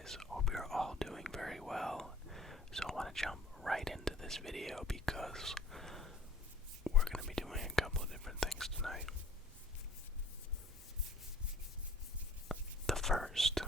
guys? Hope you're all doing very well. So I want to jump right into this video because we're going to be doing a couple of different things tonight. The first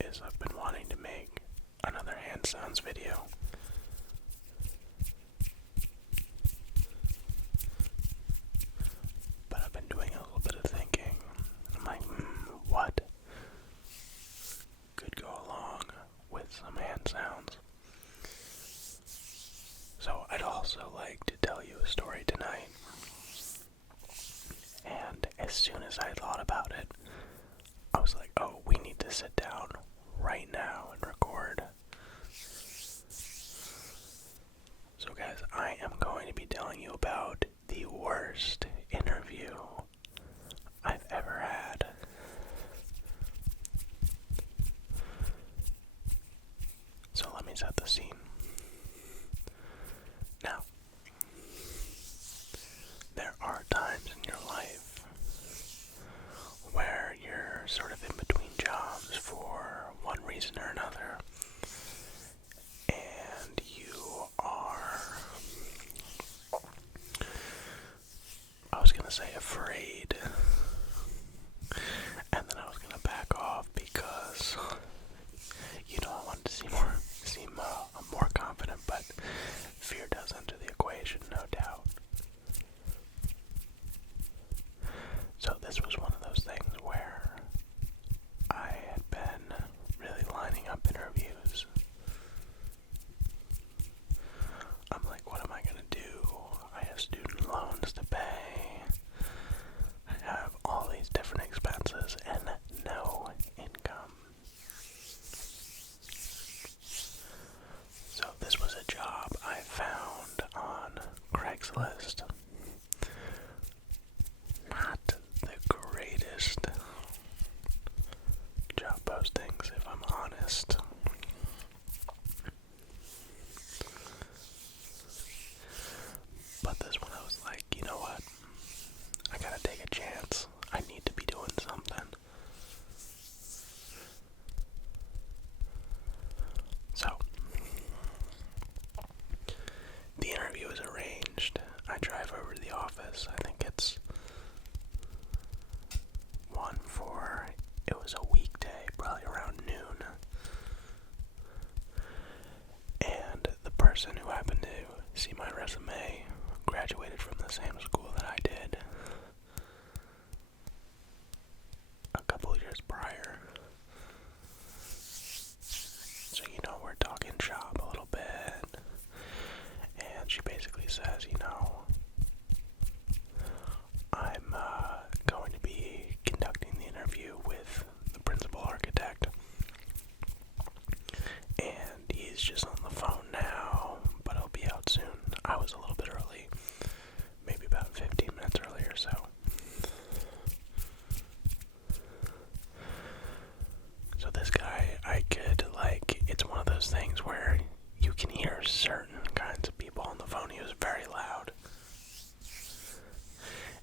is I've been wanting to make another hand sounds video. But I've been doing a little bit of thinking. I'm like, what could go along with some hand sounds? So I'd also like to tell you a story tonight. And as soon as I thought about it, I was like, oh, we need to sit down right now and record. So guys, I am going to be telling you about the worst interview I've ever had. So let me set the scene. Now, there are times in your life where you're sort of in between jobs for one reason or another, and you are, I was gonna say afraid, and then I was gonna back off because, I wanted to seem more confident, but fear does enter the equation, no doubt. So this was one of those things where I had been really lining up interviews. I'm like, what am I gonna do? I have student loans to pay. I have all these different expenses and no income. So this was a job I found on Craigslist. Not the greatest job postings, if I'm honest. But this one I was like, you know what? I gotta take a chance. I need to be doing something. So, the interview is arranged. I drive over to the office. I think it's it was a weekday, probably around noon. And the person who happened to see my resume graduated from the same school that I did a couple of years prior. So, we're talking shop a little bit. And she basically says, I'm going to be conducting the interview with the principal architect. And he's just on the phone now, but he'll be out soon. I was a little bit early, maybe about 15 minutes early or so. So this guy, it's one of those things where you can hear certain kinds of people on the phone. He was very loud.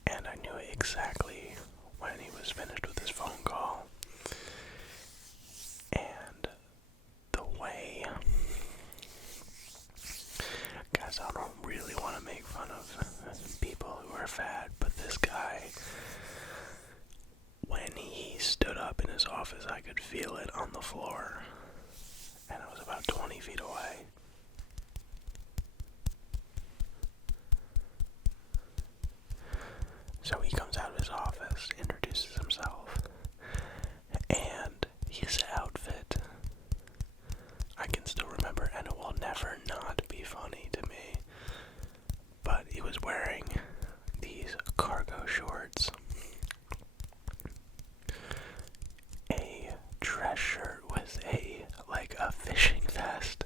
And I knew exactly when he was finished with his phone call. And the way, guys, I don't really want to make fun of people who are fat, but this guy, when he stood up in his office, I could feel it on the floor. And it was about 20 feet away. So he comes out of his office, introduces himself, and his outfit, I can still remember, and it will never not be funny to me, but he was wearing these cargo shorts, a dress shirt with a fishing vest,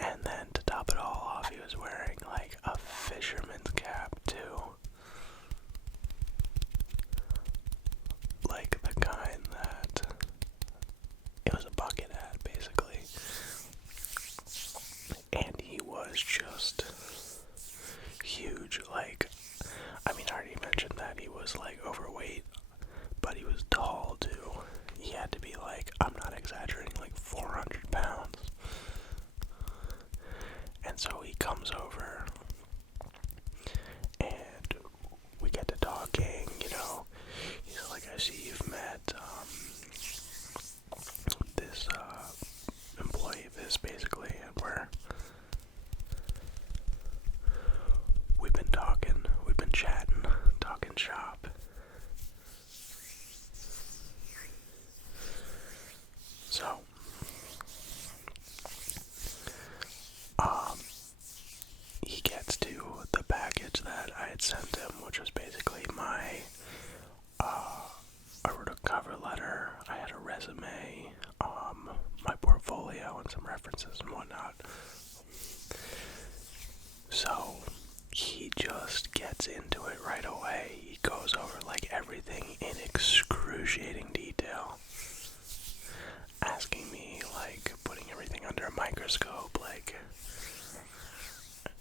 and then to top it all off, he was wearing a fisherman's cap too. I'm not exaggerating, like 400 pounds. And so he comes over, and we get to talking, you know. He's like, I see you've met this employee of his, basically, and we've been talking, we've been chatting, talking shop. So, he gets to the package that I had sent him, which was basically I wrote a cover letter, I had a resume, my portfolio, and some references and whatnot. So, he just gets into it right away. He goes over, like, everything in excruciating detail. Asking me, like, putting everything under a microscope, like,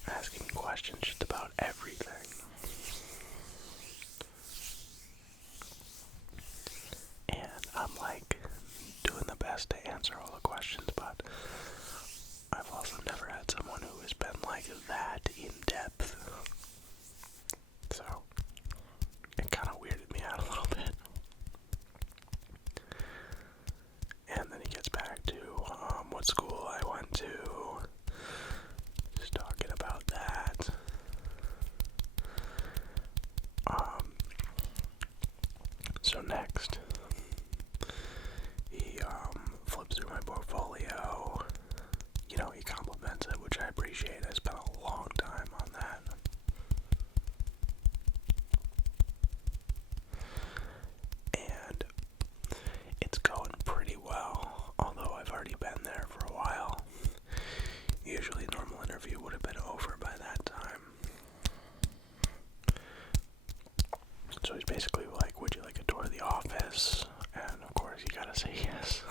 asking me questions just about everything. And I'm, like, doing the best to answer all the questions, but I've also never had someone who has been, like, that in-depth. So, it kind of weirded me out a little bit. And then he gets back to what school I went to, just talking about that. So next, he flips through my portfolio. You know, he compliments it, which I appreciate. I spent a long time on that. And it's going pretty well, although I've already been there for a while. Usually a normal interview would have been over by that time. So he's basically like, would you like a tour of the office? And of course you gotta say yes.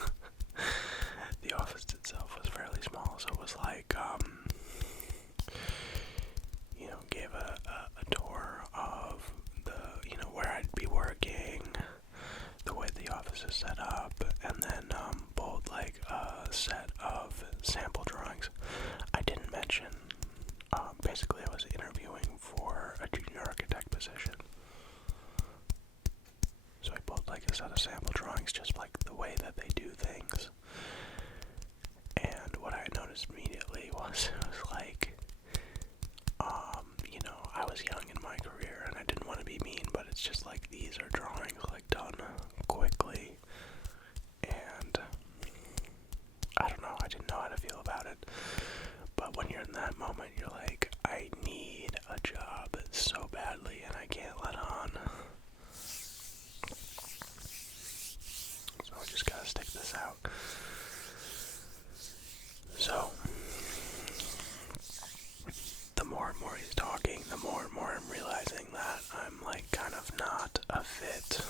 The office itself was fairly small, so it was like, you know, gave a tour of the, you know, where I'd be working, the way the office is set up, and then pulled like a set of sample drawings. I didn't mention, basically I was interviewing for a junior architect position. So I pulled like a set of sample drawings, just like the way that they do things. And what I noticed immediately was, it was like, you know, I was young in my career and I didn't want to be mean, but it's just like these are drawings like done quickly. And I don't know, I didn't know how to feel about it. But when you're in that moment, you're like, I need a job so badly and I can't let on. So I just gotta stick this out. So, the more and more he's talking, the more and more I'm realizing that I'm like kind of not a fit.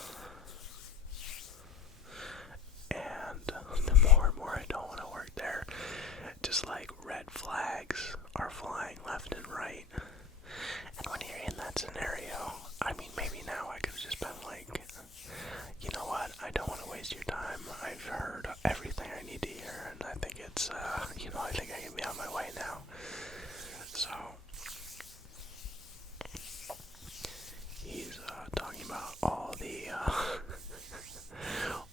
And the more and more I don't want to work there, just like red flags are flying left and right. And when you're in that scenario, I mean, maybe now I could have just been like, you know what, I don't want to waste your time. I've heard everything I need to hear, and I think it's, you know, I think I can be on my way now. So, he's talking about all the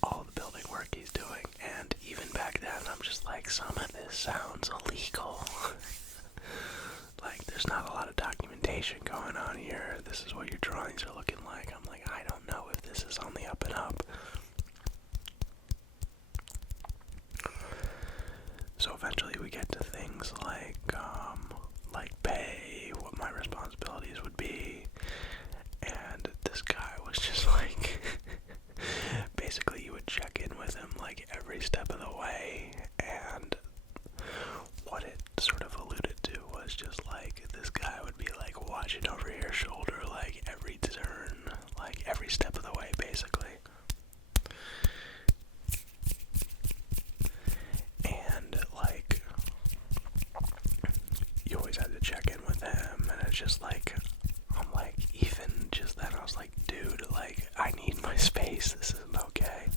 all the building work he's doing, and even back then I'm just like, some of this sounds illegal. Like, there's not a lot of documentation going on here. This is what your drawings are looking like. I'm like, I don't know if this is on the up and up. So eventually we get to things like pay, what my responsibilities would be, and this guy was just like, basically you would check in with him like every step of the way, and what it sort of alluded to was just like, this guy would be like watching over your shoulder like every turn, like every step of the way basically. And like, you always had to check in with him, and it's just like, I'm like, even just then I was like, dude, like, I need my space, this isn't okay.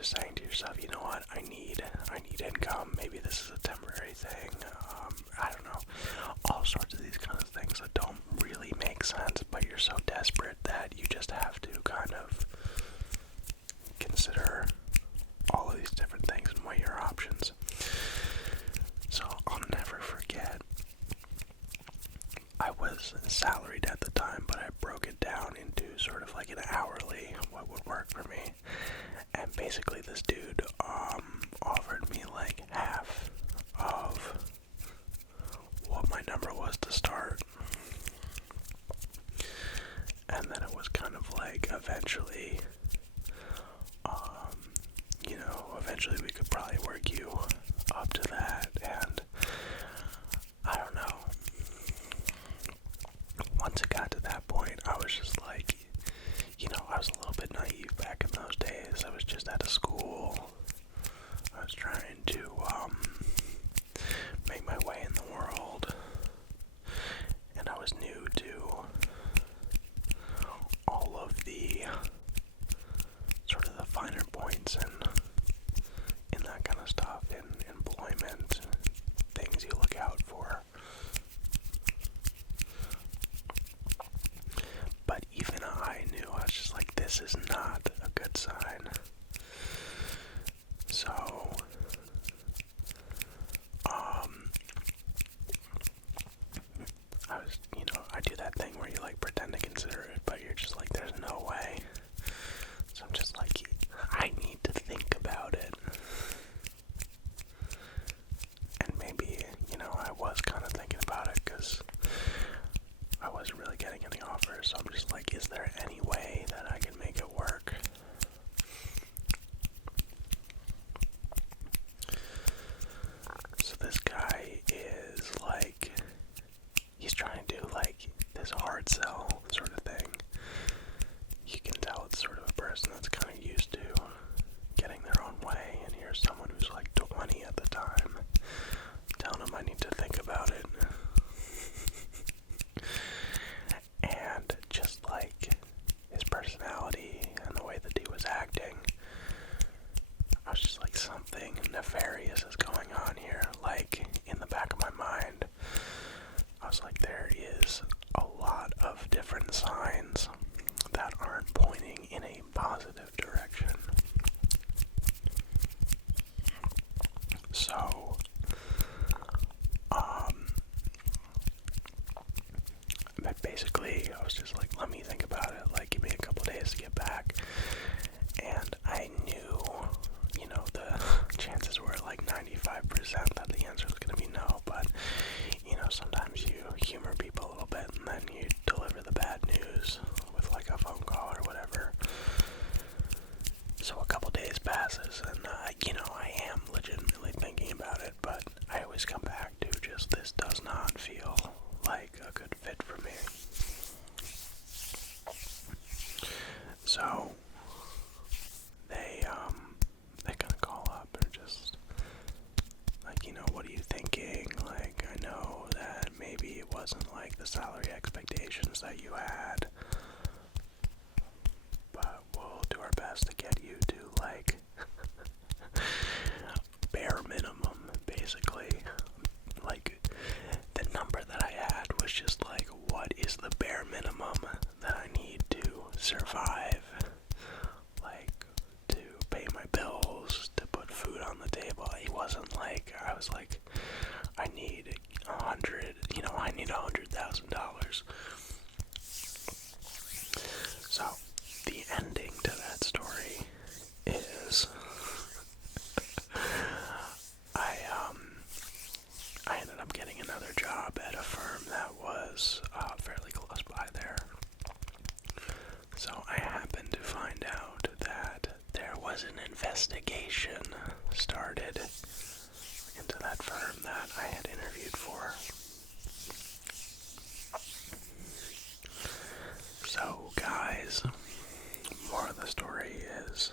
just saying to yourself, you know what, I need income. Maybe this is a temporary thing. I don't know. All sorts of these kinds of things that don't really make sense, but you're so desperate that you just have to kind of consider all of these different things and weigh your options. So I'll never forget, I was salaried at the time, but I broke it down into sort of like an hourly, what would work for me. And basically this dude offered me like half of what my number was to start. And then it was kind of like eventually, eventually we could probably work you up to that. And I don't know. Once it got to that point, I was just like, I was a little bit naive back in those days. I was just out of school. I was trying to make my way in the world. And I was new to all of the sort of the finer points and in that kind of stuff, in employment, things you look out for. But even I knew, I was just like, this is not a good sign. So, I do that thing where you like pretend to consider it, but you're just like, there's no way. So I'm just like, I need to think about it. And maybe, I was kind of thinking about it because I wasn't really getting any offers. So I'm just like, is there any way that I can make it work? So this guy is like, he's trying to do like this hard sell sort of thing. You can tell it's sort of a person that's kind of used to getting their own way, and here's someone who's like 20 at the time, telling him I need to think about it. And just like his personality and the way that he was acting, I was just like, something nefarious is going on here. Like, in the back of my mind, I was like, there is a lot of different signs that aren't pointing in a positive direction. So, basically, I was just like, let me think about it. Like, give me a couple days to get back. And I knew, the chances were like 95% that the answer was going to be no. But, sometimes you humor people a little bit and then you deliver the bad news with like a phone call or whatever. So a couple days passes and, I am legitimately thinking about it, but I always come back to just, this does not feel like a good fit for me. So they kind of call up and just like, what are you thinking? Like, I know that maybe it wasn't like the salary expectations that you had, but we'll do our best to get you to like bare minimum, basically. Like, the number that I had was just like, what is the bare minimum that I need to survive? Like, to pay my bills, to put food on the table. It wasn't like, I was like, I need $100,000. So, the ending to that story is I ended up getting another job at a firm that was fairly close by there. So I happened to find out that there was an investigation started into that firm that I had interviewed for. So guys, more of the story is